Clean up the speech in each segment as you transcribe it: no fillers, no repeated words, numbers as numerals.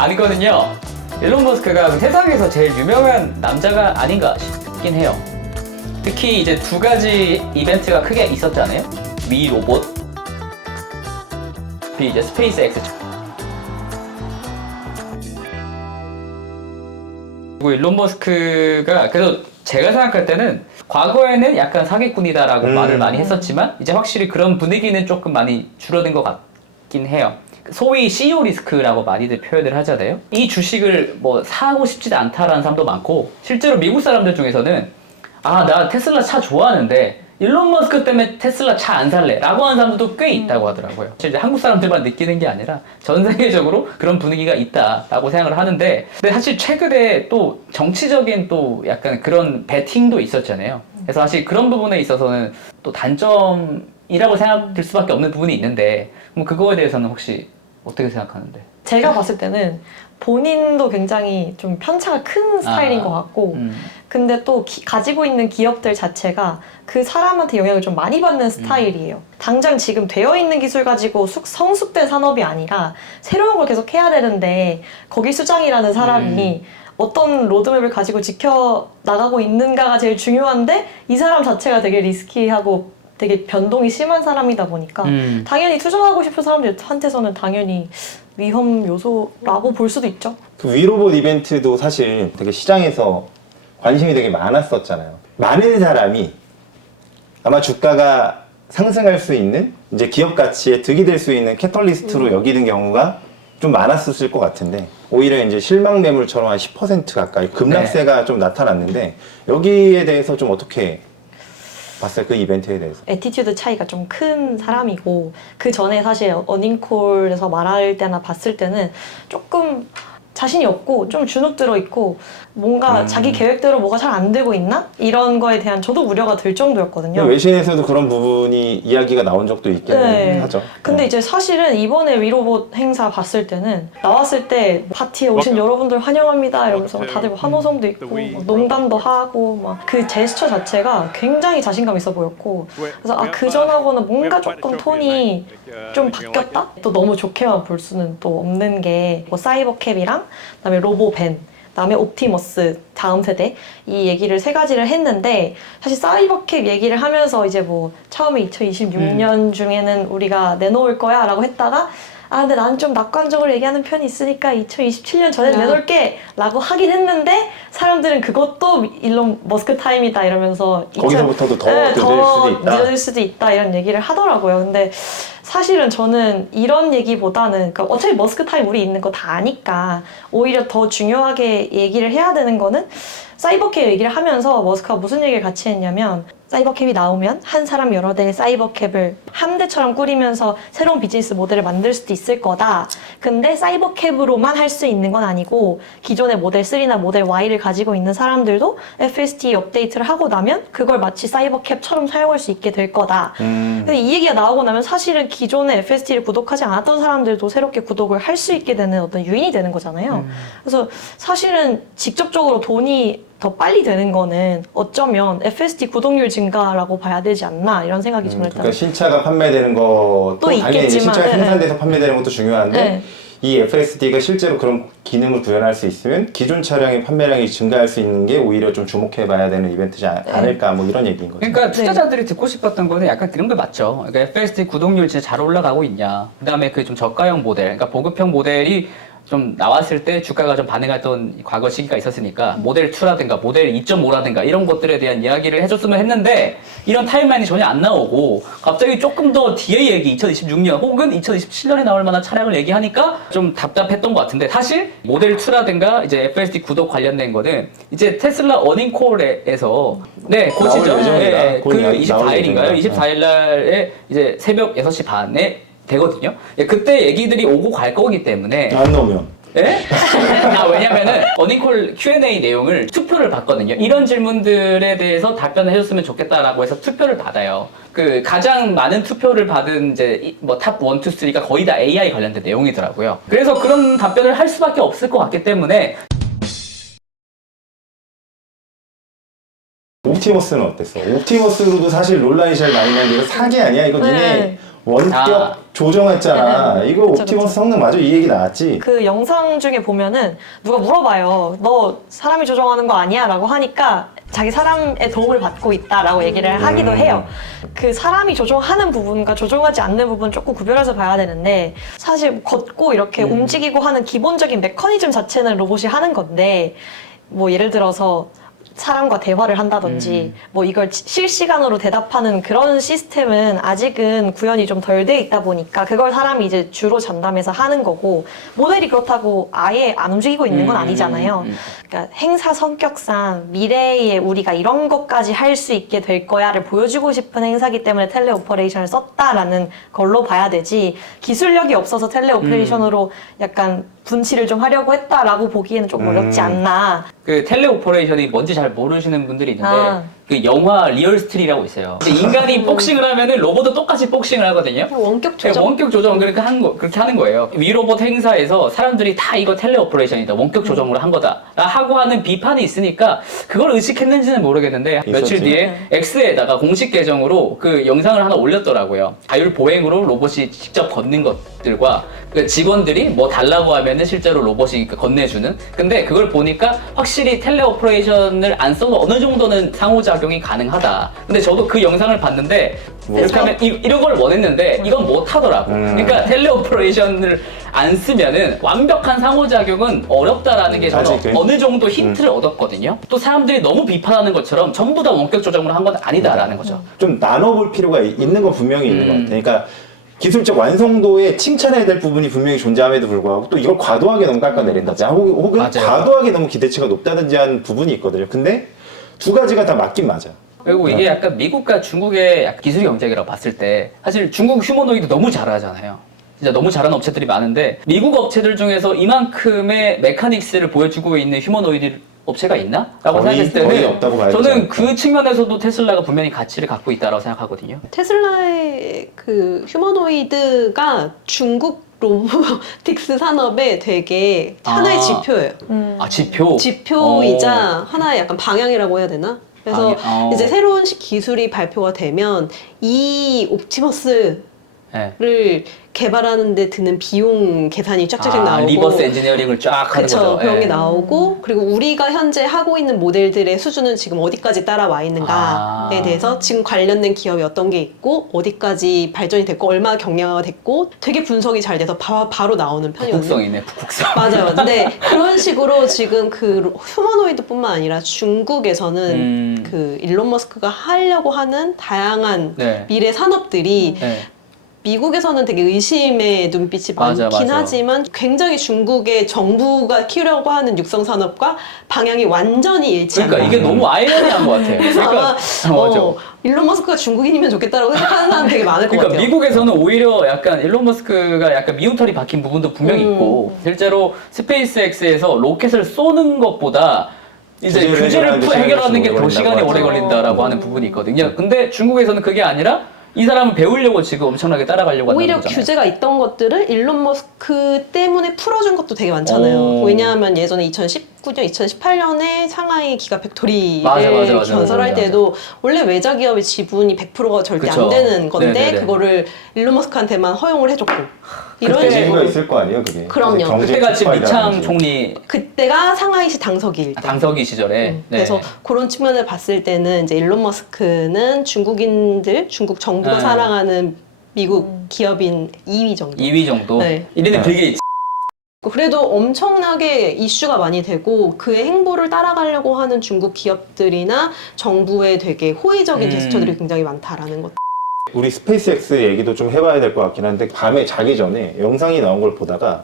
아니거든요. 일론 머스크가 세상에서 제일 유명한 남자가 아닌가 싶긴 해요. 특히 이제 두 가지 이벤트가 크게 있었잖아요. 미 로봇, 이제 스페이스 X. 그리고 일론 머스크가 그래도 제가 생각할 때는 과거에는 약간 사기꾼이다라고 말을 많이 했었지만 이제 확실히 그런 분위기는 조금 많이 줄어든 것 같긴 해요. 소위 CEO 리스크라고 많이들 표현을 하잖아요. 이 주식을 뭐 사고 싶지도 않다라는 사람도 많고, 실제로 미국 사람들 중에서는 아, 나 테슬라 차 좋아하는데 일론 머스크 때문에 테슬라 차 안 살래 라고 하는 사람들도 꽤 있다고 하더라고요. 이제 한국 사람들만 느끼는 게 아니라 전 세계적으로 그런 분위기가 있다라고 생각을 하는데, 근데 사실 최근에 또 정치적인 또 약간 그런 배팅도 있었잖아요. 그래서 사실 그런 부분에 있어서는 또 단점이라고 생각될 수밖에 없는 부분이 있는데, 그럼 그거에 대해서는 혹시 어떻게 생각하는데? 제가 봤을 때는 본인도 굉장히 좀 편차가 큰 스타일인 것 같고, 근데 또 가지고 있는 기업들 자체가 그 사람한테 영향을 좀 많이 받는 스타일이에요. 당장 지금 되어 있는 기술 가지고 성숙된 산업이 아니라 새로운 걸 계속 해야 되는데, 거기 수장이라는 사람이 어떤 로드맵을 가지고 지켜나가고 있는가가 제일 중요한데, 이 사람 자체가 되게 리스키하고 되게 변동이 심한 사람이다 보니까 당연히 투자하고 싶은 사람들한테서는 당연히 위험 요소라고 볼 수도 있죠. 그 위로봇 이벤트도 사실 되게 시장에서 관심이 되게 많았었잖아요. 많은 사람이 아마 주가가 상승할 수 있는 이제 기업 가치에 득이 될 수 있는 캐털리스트로 여기는 경우가 좀 많았을 것 같은데, 오히려 이제 실망 매물처럼 한 10% 가까이 급락세가 좀 나타났는데, 여기에 대해서 좀 어떻게 봤어요? 그 이벤트에 대해서. 애티튜드 차이가 좀 큰 사람이고, 그 전에 사실 어닝콜에서 말할 때나 봤을 때는 조금 자신이 없고 좀 주눅 들어 있고 뭔가 자기 계획대로 뭐가 잘 안 되고 있나? 이런 거에 대한 저도 우려가 들 정도였거든요. 외신에서도 그런 부분이 이야기가 나온 적도 있긴 하죠. 근데 이제 사실은 이번에 위로봇 행사 봤을 때는 나왔을 때 파티에 오신 여러분들 환영합니다 이러면서 다들 환호성도 있고 뭐 농담도 하고 막 그 제스처 자체가 굉장히 자신감 있어 보였고, 그래서 아, 그전하고는 뭔가 조금 톤이 좀 바뀌었다? 또 너무 좋게만 볼 수는 또 없는 게 뭐 사이버캡이랑 그다음에 로보벤, 그다음에 옵티머스 다음 세대, 이 얘기를 세 가지를 했는데, 사실 사이버캡 얘기를 하면서 이제 뭐 처음에 2026년 중에는 우리가 내놓을 거야 라고 했다가, 아 근데 난 좀 낙관적으로 얘기하는 편이 있으니까 2027년 전에 내놓을게 라고 하긴 했는데, 사람들은 그것도 일론 머스크 타임이다 이러면서 거기서부터도 더 늦어질 수도 있다. 늦어질 수도 있다 이런 얘기를 하더라고요. 근데 사실은 저는 이런 얘기보다는, 그러니까 어차피 머스크 타임 우리 있는 거 다 아니까 오히려 더 중요하게 얘기를 해야 되는 거는, 사이버캡 얘기를 하면서 머스크가 무슨 얘기를 같이 했냐면, 사이버캡이 나오면 한 사람 여러 대의 사이버캡을 함대처럼 꾸리면서 새로운 비즈니스 모델을 만들 수도 있을 거다. 근데 사이버캡으로만 할 수 있는 건 아니고 기존의 모델 3나 모델 Y를 가지고 있는 사람들도 FSD 업데이트를 하고 나면 그걸 마치 사이버캡처럼 사용할 수 있게 될 거다. 근데 이 얘기가 나오고 나면 사실은 기존에 FSD를 구독하지 않았던 사람들도 새롭게 구독을 할 수 있게 되는 어떤 유인이 되는 거잖아요. 그래서 사실은 직접적으로 돈이 더 빨리 되는 거는 어쩌면 FSD 구독률 증가라고 봐야 되지 않나, 이런 생각이 좀 일단. 그러니까 신차가 판매되는 것도 당연히 있겠지만, 신차가 생산돼서 판매되는 것도 중요한데, 이 FSD가 실제로 그런 기능을 구현할 수 있으면 기존 차량의 판매량이 증가할 수 있는 게 오히려 좀 주목해봐야 되는 이벤트지 않을까, 뭐 이런 얘기인 거죠. 그러니까 투자자들이 듣고 싶었던 거는 약간 그런 거 맞죠. 그러니까 FSD 구독률 진짜 잘 올라가고 있냐. 그다음에 그 좀 저가형 모델, 그러니까 보급형 모델이 좀 나왔을 때 주가가 좀 반응했던 과거 시기가 있었으니까 모델 2라든가 모델 2.5라든가 이런 것들에 대한 이야기를 해줬으면 했는데, 이런 타임라인이 전혀 안 나오고 갑자기 조금 더 뒤에 얘기 2026년 혹은 2027년에 나올 만한 차량을 얘기하니까 좀 답답했던 것 같은데, 사실 모델 2라든가 이제 FSD 구독 관련된 거는 이제 테슬라 어닝콜에서 곧이죠. 그 24일인가요? 24일 날에 이제 새벽 6시 반에 되거든요. 그때 얘기들이 오고 갈 거기 때문에. 안 나오면. 예? 왜냐면은 어닝콜 Q&A 내용을 투표를 받거든요. 이런 질문들에 대해서 답변을 해줬으면 좋겠다라고 해서 투표를 받아요. 그 가장 많은 투표를 받은 이제 뭐 탑 1, 2, 3가 거의 다 AI 관련된 내용이더라고요. 그래서 그런 답변을 할 수밖에 없을 것 같기 때문에. 옵티머스는 어땠어? 옵티머스로도 사실 논란이 제일 많이 나는데, 이거 사기 아니야? 이거 니네 원격 조정했잖아. 이거 그쵸, 옵티머스 그쵸. 성능 맞아? 이 얘기 나왔지? 그 영상 중에 보면은 누가 물어봐요. 너 사람이 조정하는 거 아니야? 라고 하니까 자기 사람의 도움을 받고 있다라고 얘기를 하기도 해요. 그 사람이 조정하는 부분과 조정하지 않는 부분 조금 구별해서 봐야 되는데 사실 걷고 이렇게 움직이고 하는 기본적인 메커니즘 자체는 로봇이 하는 건데 뭐 예를 들어서 사람과 대화를 한다든지 뭐 이걸 실시간으로 대답하는 그런 시스템은 아직은 구현이 좀 덜 돼 있다 보니까 그걸 사람이 이제 주로 전담해서 하는 거고 모델이 그렇다고 아예 안 움직이고 있는 건 아니잖아요. 그러니까 행사 성격상 미래에 우리가 이런 것까지 할 수 있게 될 거야를 보여주고 싶은 행사기 때문에 텔레 오퍼레이션을 썼다라는 걸로 봐야 되지 기술력이 없어서 텔레 오퍼레이션으로 약간 분치를 좀 하려고 했다라고 보기에는 좀 어렵지 않나. 그 텔레 오퍼레이션이 뭔지 잘 모르시는 분들이 있는데 아. 그 영화 리얼스틸이라고 있어요. 근데 인간이 복싱을 하면은 로봇도 똑같이 복싱을 하거든요. 원격 조정? 원격 조정 그렇게 하는 거예요. 위로봇 행사에서 사람들이 다 이거 텔레 오퍼레이션이다, 원격 조정으로 한 거다 하고 하는 비판이 있으니까 그걸 의식했는지는 모르겠는데 며칠 있었지. 뒤에 X에다가 공식 계정으로 그 영상을 하나 올렸더라고요. 자율 보행으로 로봇이 직접 걷는 것들과 그 직원들이 뭐 달라고 하면은 실제로 로봇이 건네주는. 근데 그걸 보니까 확실히 텔레 오퍼레이션을 안 써도 어느 정도는 상호작용이 가능하다. 근데 저도 그 영상을 봤는데 이렇게 하면 이런 걸 원했는데 이건 못 하더라고. 그러니까 텔레 오퍼레이션을 안 쓰면은 완벽한 상호작용은 어렵다라는 게 저는 아직은. 어느 정도 힌트를 얻었거든요. 또 사람들이 너무 비판하는 것처럼 전부 다 원격 조정으로 한 건 아니다라는 거죠. 좀 나눠볼 필요가 있는 건 분명히 있는 것 같아. 그러니까 기술적 완성도에 칭찬해야 될 부분이 분명히 존재함에도 불구하고 또 이걸 과도하게 너무 깎아내린다든지 혹은 맞아요. 과도하게 너무 기대치가 높다든지 하는 부분이 있거든요. 근데 두 가지가 다 맞긴 맞아. 그리고 이게 약간 미국과 중국의 약간 기술 경쟁이라고 봤을 때 사실 중국 휴머노이드 너무 잘하잖아요. 진짜 너무 잘하는 업체들이 많은데 미국 업체들 중에서 이만큼의 메카닉스를 보여주고 있는 휴머노이드 업체가 있나? 라고 거의 생각했을 거의 때는 없다고 봐야지 저는 않을까. 그 측면에서도 테슬라가 분명히 가치를 갖고 있다고 생각하거든요. 테슬라의 그 휴머노이드가 중국 로보틱스 산업의 되게 하나의 아. 지표예요. 아, 지표? 지표이자 하나의 약간 방향이라고 해야 되나? 그래서 이제 새로운 기술이 발표가 되면 이 옵티머스를 네. 개발하는 데 드는 비용 계산이 쫙쫙 나오고 리버스 엔지니어링을 쫙 하는 그쵸, 거죠. 그런 예. 게 나오고 그리고 우리가 현재 하고 있는 모델들의 수준은 지금 어디까지 따라와 있는가에 대해서 지금 관련된 기업이 어떤 게 있고 어디까지 발전이 됐고 얼마나 경량화가 됐고 되게 분석이 잘 돼서 바로 나오는 편이거든요. 북극성이네, 북극성. 맞아요. 근데 그런 식으로 지금 그 휴머노이드뿐만 아니라 중국에서는 그 일론 머스크가 하려고 하는 다양한 네. 미래 산업들이 네. 미국에서는 되게 의심의 눈빛이 맞아, 많긴 맞아. 하지만 굉장히 중국의 정부가 키우려고 하는 육성 산업과 방향이 완전히 일치한다. 그러니까 이게 너무 아이러니한 것 같아요. 그래서 아마 맞아. 일론 머스크가 중국인이면 좋겠다라고 생각하는 사람 되게 많을 것 그러니까 같아요. 미국에서는 오히려 약간 일론 머스크가 약간 미움털이 박힌 부분도 분명히 있고 실제로 스페이스X에서 로켓을 쏘는 것보다 이제 규제를 해결하는 게 더 시간이 오래 걸린다라고 하는 부분이 있거든요. 근데 중국에서는 그게 아니라 이 사람은 배우려고 지금 엄청나게 따라가려고 오히려 한다는 거잖아요. 규제가 있던 것들을 일론 머스크 때문에 풀어준 것도 되게 많잖아요. 오. 왜냐하면 예전에 2019년, 2018년에 상하이 기가 팩토리를 맞아. 건설할 때도 원래 외자 기업의 지분이 100%가 절대 그쵸. 안 되는 건데 네네네. 그거를 일론 머스크한테만 허용을 해줬고 이런 그때 이유가 식으로 있을 거 아니에요, 그게. 그럼요. 경제 그때같이 미창 촉발이라든지. 총리 그때가 상하이시 당서기일 때. 당서기 시절에 네. 그래서 그런 측면을 봤을 때는 이제 일론 머스크는 중국인들, 중국 정부가 네. 사랑하는 미국 기업인 2위 정도. 2위 정도. 네. 1위는 빌 게이츠. 그래도 엄청나게 이슈가 많이 되고 그의 행보를 따라가려고 하는 중국 기업들이나 정부의 되게 호의적인 제스처들이 굉장히 많다라는 것. 우리 스페이스X 얘기도 좀 해봐야 될 것 같긴 한데 밤에 자기 전에 영상이 나온 걸 보다가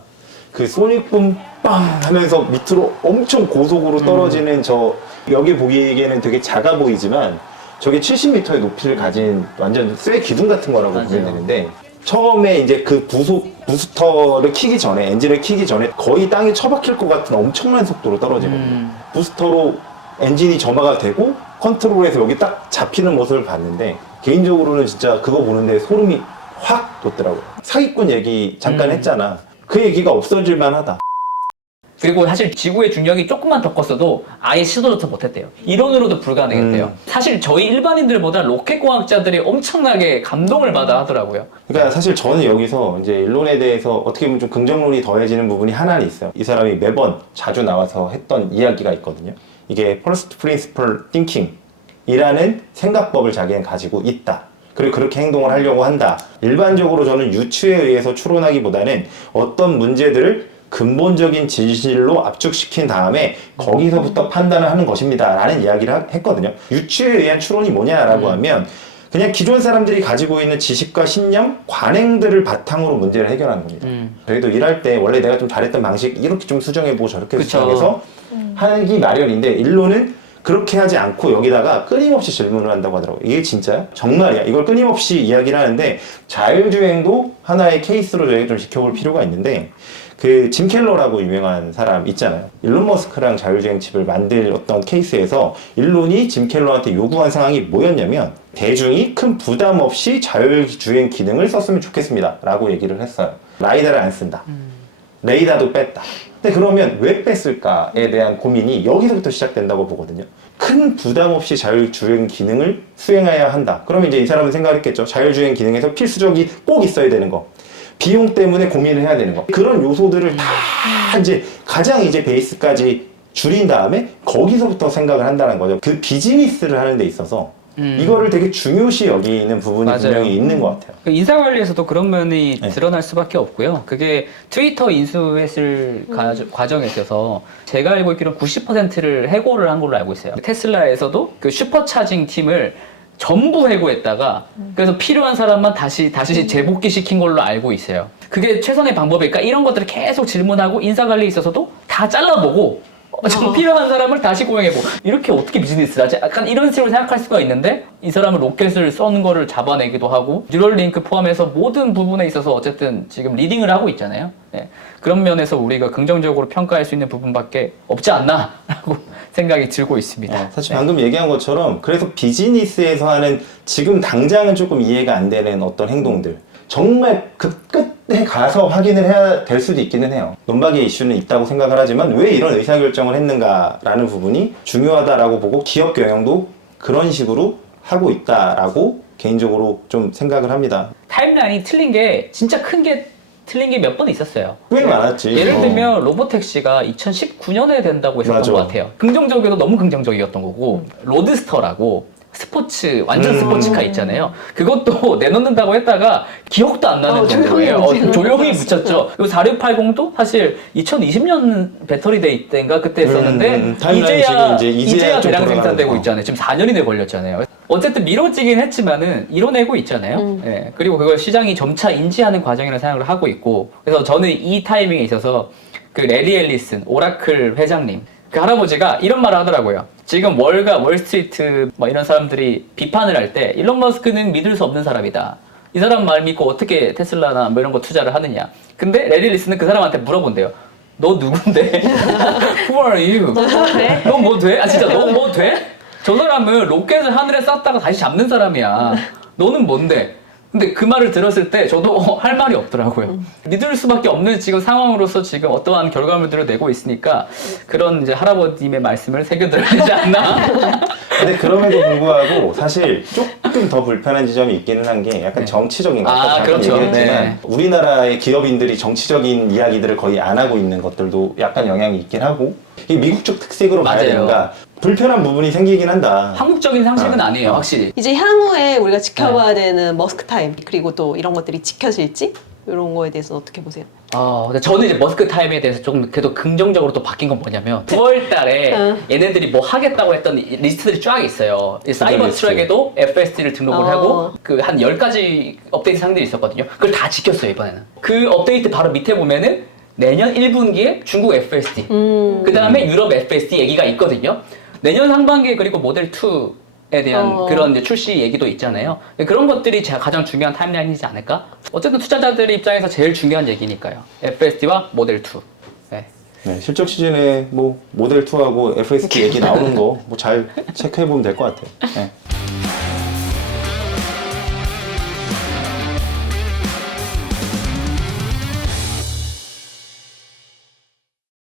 그 소닉붐 빵 하면서 밑으로 엄청 고속으로 떨어지는 저 여기 보기에는 되게 작아 보이지만 저게 70m의 높이를 가진 완전 쇠 기둥 같은 거라고 보면 맞아요. 되는데 처음에 이제 그 부스터를 키기 전에 엔진을 키기 전에 거의 땅에 처박힐 것 같은 엄청난 속도로 떨어지거든요. 부스터로 엔진이 점화가 되고 컨트롤에서 여기 딱 잡히는 모습을 봤는데 개인적으로는 진짜 그거 보는데 소름이 확 돋더라고요. 사기꾼 얘기 잠깐 했잖아. 그 얘기가 없어질 만하다. 그리고 사실 지구의 중력이 조금만 더 컸어도 아예 시도조차 못했대요. 이론으로도 불가능했대요. 사실 저희 일반인들보다 로켓 공학자들이 엄청나게 감동을 받아 하더라고요. 그러니까 사실 저는 여기서 이제 일론에 대해서 어떻게 보면 좀 긍정론이 더해지는 부분이 하나는 있어요. 이 사람이 매번 자주 나와서 했던 이야기가 있거든요. 이게 First Principle Thinking이라는 생각법을 자기는 가지고 있다. 그리고 그렇게 행동을 하려고 한다. 일반적으로 저는 유추에 의해서 추론하기보다는 어떤 문제들을 근본적인 진실로 압축시킨 다음에 거기서부터 판단을 하는 것입니다 라는 이야기를 했거든요. 유추에 의한 추론이 뭐냐라고 하면 그냥 기존 사람들이 가지고 있는 지식과 신념, 관행들을 바탕으로 문제를 해결하는 겁니다. 저희도 일할 때 원래 내가 좀 잘했던 방식 이렇게 좀 수정해보고 저렇게 그쵸. 수정해서 하기 마련인데 일론은 그렇게 하지 않고 여기다가 끊임없이 질문을 한다고 하더라고요. 이게 진짜야? 정말이야? 이걸 끊임없이 이야기를 하는데 자율주행도 하나의 케이스로 저희가 좀 지켜볼 필요가 있는데 그 짐 켈러라고 유명한 사람 있잖아요. 일론 머스크랑 자율주행 칩을 만들었던 케이스에서 일론이 짐 켈러한테 요구한 상황이 뭐였냐면 대중이 큰 부담 없이 자율주행 기능을 썼으면 좋겠습니다 라고 얘기를 했어요. 라이다를 안 쓴다. 레이더도 뺐다. 근데 그러면 왜 뺐을까에 대한 고민이 여기서부터 시작된다고 보거든요. 큰 부담 없이 자율주행 기능을 수행해야 한다. 그러면 이제 이 사람은 생각을 했겠죠. 자율주행 기능에서 필수적이 꼭 있어야 되는 거. 비용 때문에 고민을 해야 되는 거. 그런 요소들을 다 이제 가장 이제 베이스까지 줄인 다음에 거기서부터 생각을 한다는 거죠. 그 비즈니스를 하는 데 있어서 이거를 되게 중요시 여기는 부분이 맞아요. 분명히 있는 것 같아요. 그 인사 관리에서도 그런 면이 네. 드러날 수밖에 없고요. 그게 트위터 인수했을 과정에 있어서 제가 알고 있기로는 90%를 해고를 한 걸로 알고 있어요. 테슬라에서도 그 슈퍼차징 팀을 전부 해고했다가 그래서 필요한 사람만 다시 재복귀 시킨 걸로 알고 있어요. 그게 최선의 방법일까? 이런 것들을 계속 질문하고 인사 관리에 있어서도 다 잘라보고 좀 필요한 사람을 다시 고용해보고 이렇게 어떻게 비즈니스를 하지? 약간 이런 식으로 생각할 수가 있는데 이 사람은 로켓을 쏘는 거를 잡아내기도 하고 뉴럴링크 포함해서 모든 부분에 있어서 어쨌든 지금 리딩을 하고 있잖아요. 네. 그런 면에서 우리가 긍정적으로 평가할 수 있는 부분밖에 없지 않나라고 생각이 들고 있습니다. 사실 네. 방금 얘기한 것처럼 그래서 비즈니스에서 하는 지금 당장은 조금 이해가 안 되는 어떤 행동들 정말 그 끝에 가서 확인을 해야 될 수도 있기는 해요. 논박의 이슈는 있다고 생각을 하지만 왜 이런 의사결정을 했는가라는 부분이 중요하다라고 보고 기업 경영도 그런 식으로 하고 있다라고 개인적으로 좀 생각을 합니다. 타임라인이 틀린 게 진짜 큰 게 틀린 게 몇 번 있었어요. 꽤 많았지. 예를 들면 로보택시가 2019년에 된다고 했었던 맞아. 것 같아요. 긍정적이어도 너무 긍정적이었던 거고 로드스터라고 스포츠 완전 스포츠카 있잖아요. 그것도 내놓는다고 했다가 기억도 안 나는 정도예요. 조용히 묻혔죠. 그리고 4680도 사실 2020년 배터리 데이 때인가 그때 했었는데 타임라인이 지금 이제야 좀 대량 돌아가는 생산되고 거. 있잖아요. 지금 4년이 걸렸잖아요. 어쨌든 미뤄지긴 했지만은 이뤄내고 있잖아요. 예. 그리고 그걸 시장이 점차 인지하는 과정이라는 생각을 하고 있고 그래서 저는 이 타이밍에 있어서 그 레리 앨리슨 오라클 회장님 그 할아버지가 이런 말을 하더라고요. 지금 월스트리트 뭐 이런 사람들이 비판을 할 때 일론 머스크는 믿을 수 없는 사람이다. 이 사람 말 믿고 어떻게 테슬라나 뭐 이런 거 투자를 하느냐. 근데 레리 앨리슨은 그 사람한테 물어본대요. 너 누군데? Who are you? 너 뭐 돼? 아 진짜 너 뭐 돼? 저 사람은 로켓을 하늘에 쐈다가 다시 잡는 사람이야. 너는 뭔데? 근데 그 말을 들었을 때 저도 할 말이 없더라고요. 믿을 수밖에 없는 지금 상황으로서 지금 어떠한 결과물들을 내고 있으니까 그런 이제 할아버님의 말씀을 새겨들어야 되지 않나. 근데 그럼에도 불구하고 사실 조금 더 불편한 지점이 있기는 한 게 약간 정치적인 것 같아요. 그렇죠. 얘기했지만 네. 우리나라의 기업인들이 정치적인 이야기들을 거의 안 하고 있는 것들도 약간 영향이 있긴 하고 이게 미국적 특색으로 봐야 맞아요. 되는가 불편한 부분이 생기긴 한다. 한국적인 상식은 아니에요, 확실히. 이제 향후에 우리가 지켜봐야 되는 머스크 타임 그리고 또 이런 것들이 지켜질지 이런 거에 대해서 어떻게 보세요? 근데 저는 이제 머스크 타임에 대해서 조금 그래도 긍정적으로 또 바뀐 건 뭐냐면 9월 달에 얘네들이 뭐 하겠다고 했던 리스트들이 쫙 있어요. 이 사이버 리스트. 트랙에도 FSD를 등록을 어. 하고 그 한 10가지 업데이트 사항들이 있었거든요. 그걸 다 지켰어요, 이번에는. 그 업데이트 바로 밑에 보면은 내년 1분기에 중국 FSD, 그 다음에 유럽 FSD 얘기가 있거든요. 내년 상반기에 그리고 모델 2에 대한 그런 이제 출시 얘기도 있잖아요. 그런 것들이 제가 가장 중요한 타임라인이지 않을까? 어쨌든 투자자들 입장에서 제일 중요한 얘기니까요. FSD와 모델 2. 네. 네, 실적 시즌에 뭐 모델 2하고 FSD 얘기 나오는 거 뭐 잘 체크해 보면 될 것 같아요. 네.